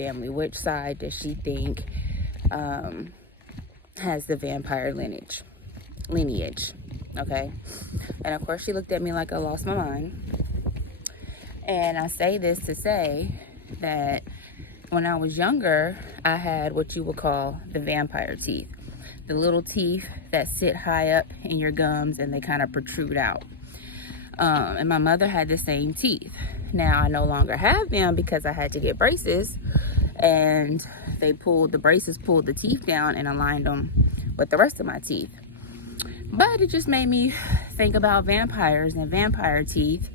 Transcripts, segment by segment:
family? Which side does she think has the vampire lineage? Okay. And of course, she looked at me like I lost my mind. And I say this to say that when I was younger, I had what you would call the vampire teeth. The little teeth that sit high up in your gums and they kind of protrude out. And my mother had the same teeth. Now I no longer have them because I had to get braces, and the braces pulled the teeth down and aligned them with the rest of my teeth. But it just made me think about vampires and vampire teeth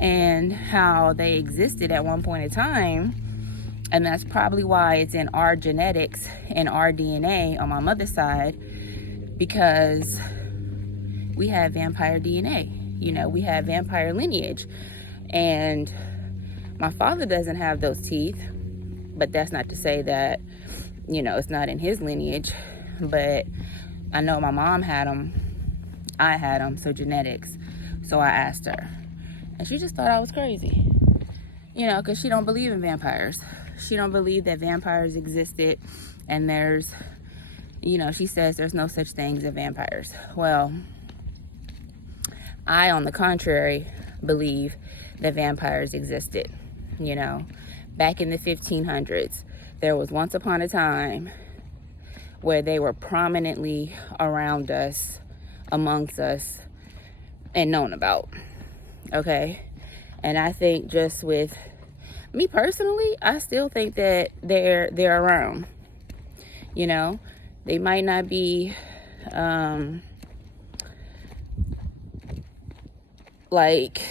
and how they existed at one point in time. And that's probably why it's in our genetics and our DNA on my mother's side, because we have vampire DNA. You know, we have vampire lineage. And my father doesn't have those teeth, but that's not to say that, you know, it's not in his lineage. But I know my mom had them. I had them, so genetics. So I asked her. And she just thought I was crazy. You know, because she don't believe in vampires. She don't believe that vampires existed, and there's, you know, she says there's no such things as vampires. Well, I, on the contrary, believe that vampires existed. You know, back in the 1500s, there was once upon a time where they were prominently around us, amongst us, and known about. Okay? And I think just with me personally, I still think that they're around. You know, they might not be like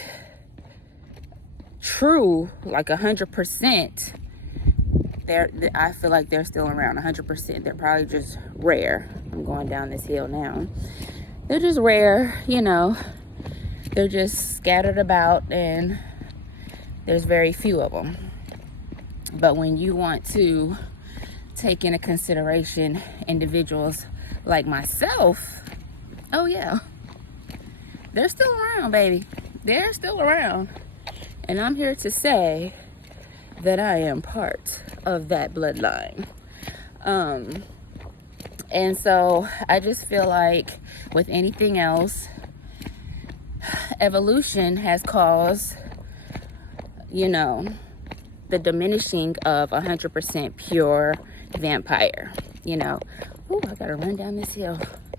true, like 100%. I feel like they're still around 100%. They're probably just rare. I'm going down this hill now. They're just rare, you know. They're just scattered about, and there's very few of them. But when you want to take into consideration individuals like myself, oh yeah, they're still around, baby. They're still around. And I'm here to say that I am part of that bloodline. And so I just feel like with anything else, evolution has caused, you know, the diminishing of 100% pure vampire, you know. Ooh, I gotta run down this hill.